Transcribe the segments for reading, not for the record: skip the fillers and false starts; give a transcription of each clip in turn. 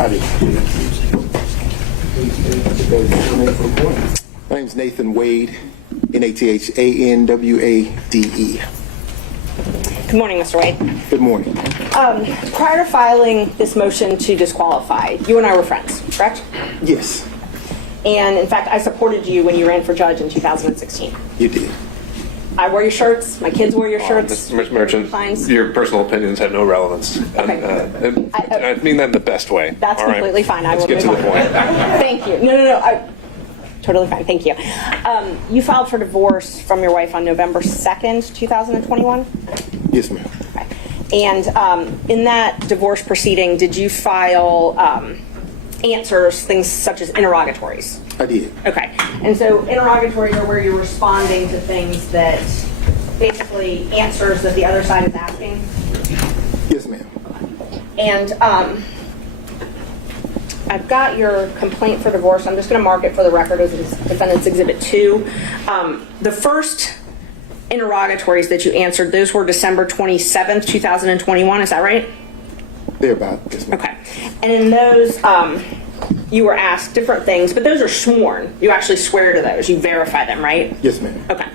I did. My name is Nathan Wade, Nathanwade. Good morning, Mr. Wade. Good morning. Prior to filing this motion to disqualify, you and I were friends, correct? Yes, And in fact, I supported you when you ran for judge in 2016. you did. I wore your shirts. My kids wore your shirts. Mr. Merchant, Fines. your personal opinions have no relevance. Okay. And I mean that in the best way. That's all right? completely fine. I Let's will get to move the on. point. Thank you. No. Totally fine. Thank you. You filed for divorce from your wife on November 2nd, 2021? Yes, ma'am. Okay. And in that divorce proceeding, did you file answers, things such as interrogatories? I did. Okay. And so interrogatories are where you're responding to things that basically answers that the other side is asking. Yes, ma'am. And I've got your complaint for divorce. I'm just going to mark it for the record as Defendant's Exhibit 2. The first interrogatories that you answered, those were December 27th, 2021. Is that right? Thereabout. Yes, ma'am. Okay. And in those, you were asked different things, but those are sworn. You actually swear to those. You verify them, right? Yes, ma'am. Okay.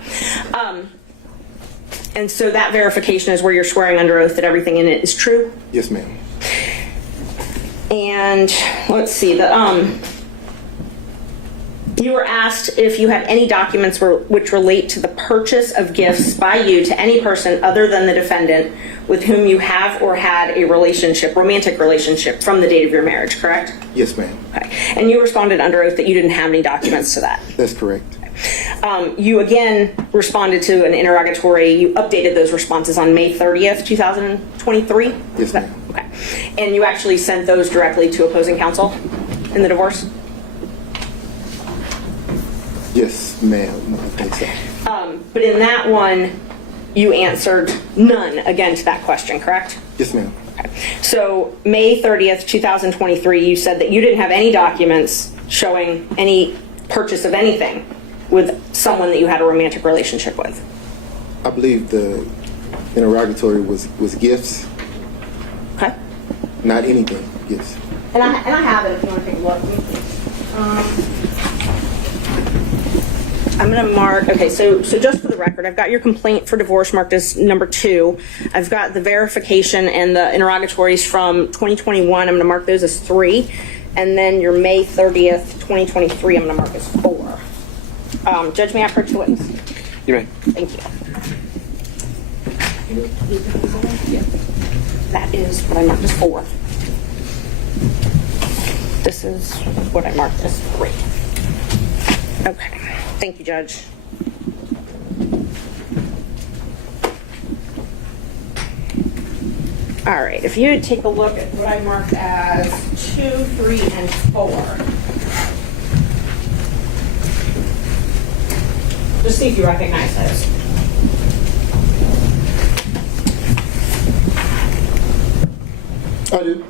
And so that verification is where you're swearing under oath that everything in it is true? Yes, ma'am. And let's see, you were asked if you had any documents which relate to the purchase of gifts by you to any person other than the defendant with whom you have or had a relationship, romantic relationship, from the date of your marriage, correct? Yes, ma'am. Okay. And you responded under oath that you didn't have any documents to that. That's correct. You again responded to an interrogatory. You updated those responses on May 30th, 2023? Yes, ma'am. Okay. And you actually sent those directly to opposing counsel in the divorce? Yes, ma'am. I think so. But in that one, you answered none again to that question, correct? Yes, ma'am. Okay. So May 30th, 2023, you said that you didn't have any documents showing any purchase of anything with someone that you had a romantic relationship with. I believe the interrogatory was gifts, Okay. not anything. Gifts. And I have it if you want to take a look. I'm going to mark, okay, so just for the record, I've got your complaint for divorce marked as number 2. I've got the verification and the interrogatories from 2021. I'm going to mark those as 3. And then your May 30th, 2023, I'm going to mark as 4. Judge, may I approach the witness? You may. Thank you. That is what I marked as 4. This is what I marked as 3. Okay. Thank you, Judge. All right. If you take a look at what I marked as 2, 3, and 4. Just see if you recognize those. I do.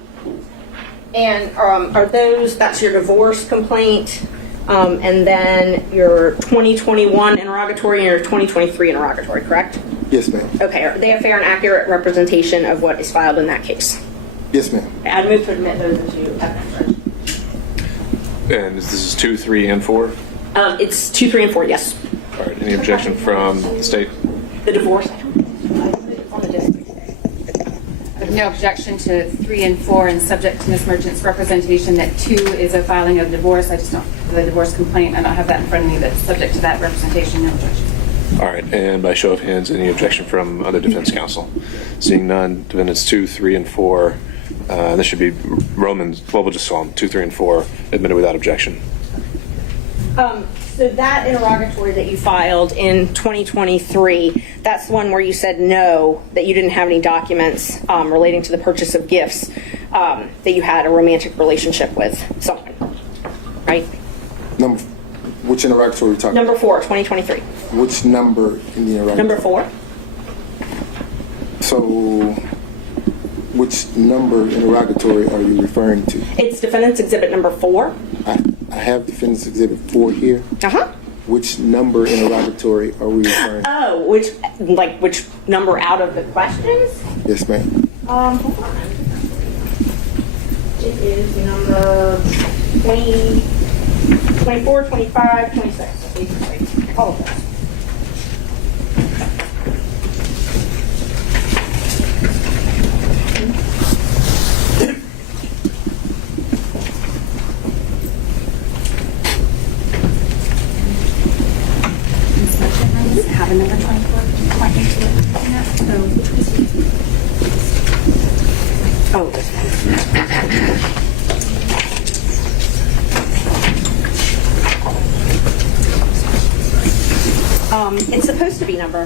And are those, that's your divorce complaint, and then your 2021 interrogatory and your 2023 interrogatory, correct? Yes, ma'am. Okay, are they a fair and accurate representation of what is filed in that case? Yes, ma'am. I'd move to admit those into evidence. And this is 2, 3, and 4? It's 2, 3, and 4, yes. All right. Any objection from the state? The divorce. On the disc. No objection to 3 and 4, and subject to Ms. Merchant's representation that 2 is a filing of divorce. I just don't, the divorce complaint, I don't have that in front of me, but subject to that representation, no objection. All right. And by show of hands, any objection from other defense counsel? Seeing none, defendants 2, 3, and 4. This should be Romans, well, we'll just call them 2, 3, and 4, admitted without objection. So that interrogatory that you filed in 2023, that's the one where you said no, that you didn't have any documents relating to the purchase of gifts, that you had a romantic relationship with someone, right? Which interrogatory are you talking Number 4, 2023. about? Which number in the interrogatory? Number 4? So, which number interrogatory are you referring to? It's Defendant's Exhibit number 4. I have Defendant's Exhibit 4 here. Uh-huh. Which number interrogatory are we referring to? Oh, which number out of the questions? Yes, ma'am. Hold on. It is number 20, 24, 25, 26, basically, all of them. Does it have a number 24? Point me to it. Oh, this one. It's supposed to be number.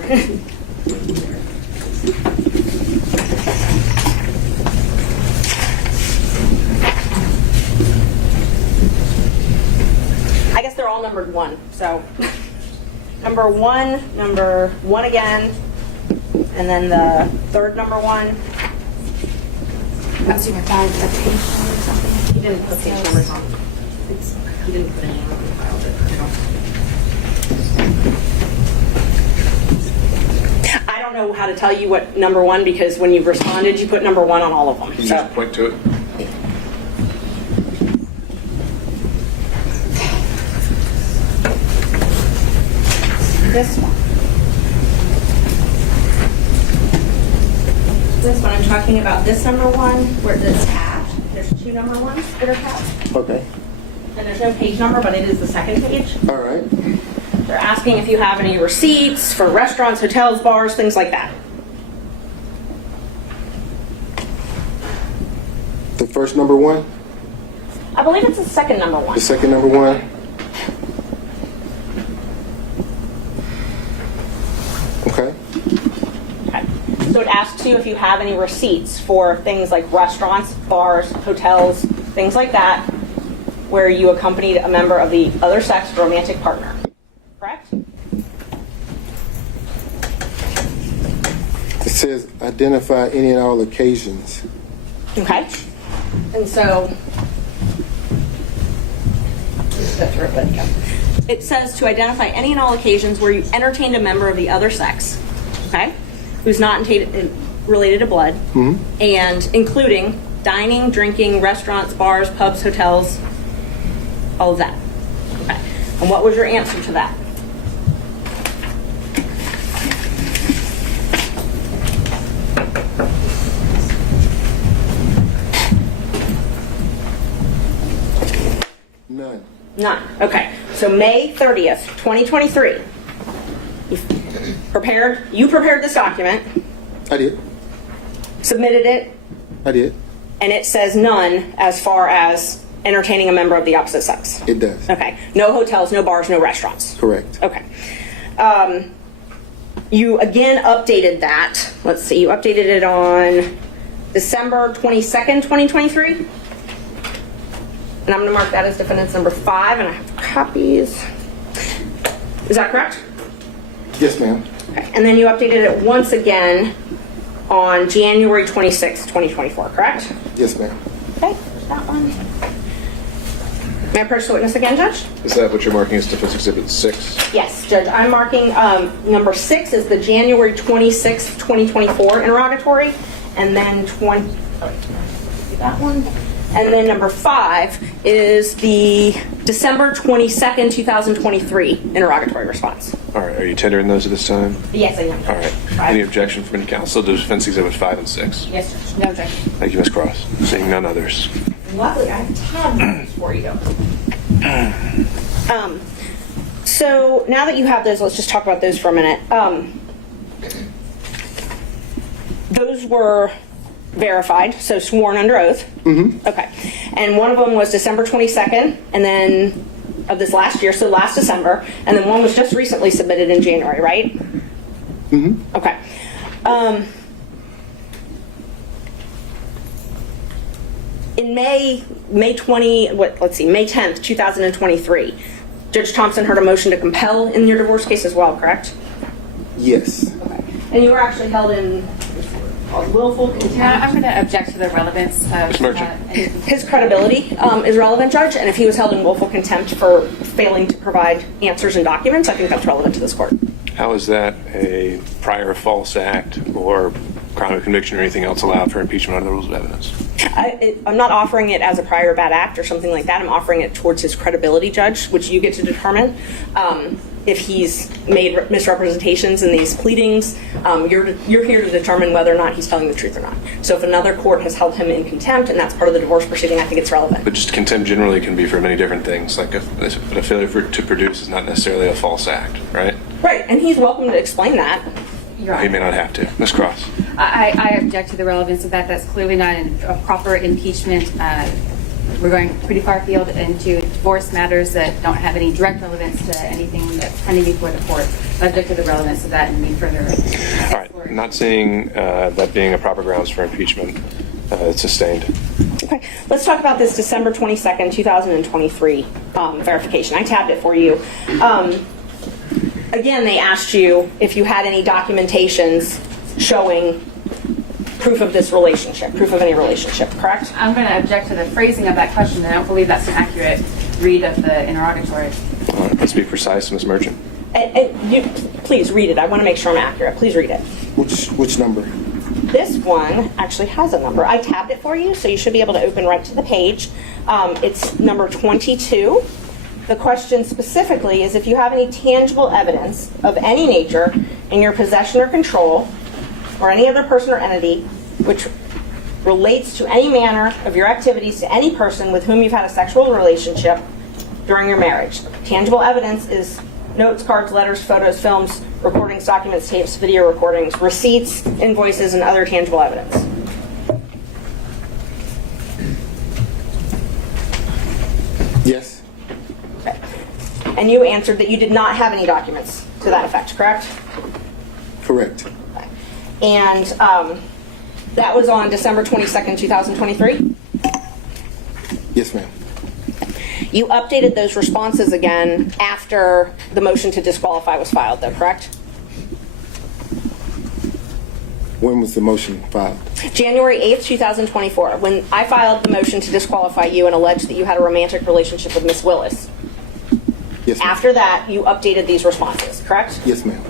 I guess they're all numbered 1, so number 1 again, and then the third number 1. That's your 5, the page number or something. He didn't put page numbers on. He didn't put any on the file, but I don't know how to tell you what number 1, because when you've responded, you put number 1 on all of them. Can you So just point to it? this one. This one, I'm talking about this number 1, where it's tabbed. There's 2 number 1s that are tabbed. Okay. And there's no page number, but it is the second page. All right. They're asking if you have any receipts for restaurants, hotels, bars, things like that. The first number 1? I believe it's the second number 1. The second number 1? Okay. Okay. So it asks you if you have any receipts for things like restaurants, bars, hotels, things like that, where you accompanied a member of the other sex romantic partner. Correct? It says identify any and all occasions. Okay. And so, it says to identify any and all occasions where you entertained a member of the other sex, okay, who's not related to blood, and including dining, drinking, restaurants, bars, pubs, hotels, all of that. Okay. And what was your answer to that? None. None. Okay. So May 30th, 2023, you prepared this document, I did. submitted it, I did. and it says none as far as entertaining a member of the opposite sex. It does. Okay. No hotels, no bars, no restaurants. Correct. Okay. You again updated that. Let's see. You updated it on December 22nd, 2023. And I'm going to mark that as defendant's number 5, and I have copies. Is that correct? Yes, ma'am. Okay. And then you updated it once again on January 26th, 2024, correct? Yes, ma'am. Okay, there's that one. May I approach the witness again, Judge? Is that what you're marking as Defense Exhibit 6? Yes, Judge. I'm marking number 6 is the January 26th, 2024 interrogatory, and then that one. And then number 5 is the December 22nd, 2023 interrogatory response. All right, are you tendering those at this time? Yes, I am. All right. Any objection from any counsel to Defense Exhibit 5 and 6? Yes, Judge. No objection. Thank you, Ms. Cross. Seeing none others. Luckily, I have tabs for you. So now that you have those, let's just talk about those for a minute. Those were verified, so sworn under oath. Okay. And one of them was December 22nd, and then of this last year, so last December, and then one was just recently submitted in January, right? Okay. In May 10th, 2023, Judge Thompson heard a motion to compel in your divorce case as well, correct? Yes. Okay. And you were actually held in willful contempt. I'm going to object to the relevance of Merchant. His credibility is relevant, Judge, and if he was held in willful contempt for failing to provide answers and documents, I think that's relevant to this court. How is that a prior false act or crime of conviction or anything else allowed for impeachment under the rules of evidence. I'm not offering it as a prior bad act or something like that. I'm offering it towards his credibility, Judge, which you get to determine. If he's made misrepresentations in these pleadings, you're here to determine whether or not he's telling the truth or not. So if another court has held him in contempt and that's part of the divorce proceeding, I think it's relevant. But just contempt generally can be for many different things. Like a failure to produce is not necessarily a false act, right? Right, and he's welcome to explain that. You're He right. may not have to. Ms. Cross. I object to the relevance of that. That's clearly not a proper impeachment. We're going pretty far afield into divorce matters that don't have any direct relevance to anything that's pending before the court. I object to the relevance of that and need further. All right. I'm not saying that being a proper grounds for impeachment. It's sustained. Okay, let's talk about this December 22nd, 2023 verification. I tabbed it for you. Again, they asked you if you had any documentations showing proof of this relationship, proof of any relationship, correct? I'm going to object to the phrasing of that question. I don't believe that's an accurate read of the interrogatories. All right. Let's be precise, Ms. Merchant. Please read it. I want to make sure I'm accurate. Please read it. Which number? This one actually has a number. I tabbed it for you, so you should be able to open right to the page. It's number 22. The question specifically is if you have any tangible evidence of any nature in your possession or control or any other person or entity which relates to any manner of your activities to any person with whom you've had a sexual relationship during your marriage. Tangible evidence is notes, cards, letters, photos, films, recordings, documents, tapes, video recordings, receipts, invoices, and other tangible evidence. Yes. Okay. And you answered that you did not have any documents to that effect, correct? Correct. Okay. And that was on December 22nd, 2023? Yes, ma'am. You updated those responses again after the motion to disqualify was filed, though, correct? When was the motion filed? January 8th, 2024, when I filed the motion to disqualify you and alleged that you had a romantic relationship with Miss Willis. Yes, ma'am. After that, you updated these responses, correct? Yes, ma'am.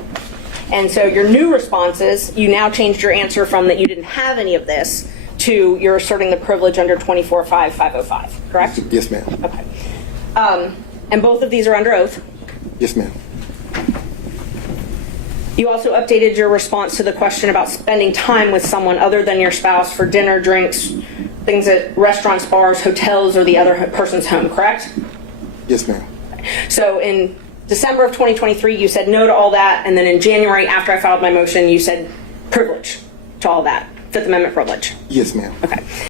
And so your new responses, you now changed your answer from that you didn't have any of this to you're asserting the privilege under 24-5-505, correct? Yes, ma'am. Okay. And both of these are under oath. Yes, ma'am. You also updated your response to the question about spending time with someone other than your spouse for dinner, drinks, things at restaurants, bars, hotels, or the other person's home, correct? Yes, ma'am. So in December of 2023, you said no to all that, and then in January, after I filed my motion, you said privilege to all that, Fifth Amendment privilege. Yes, ma'am. Okay.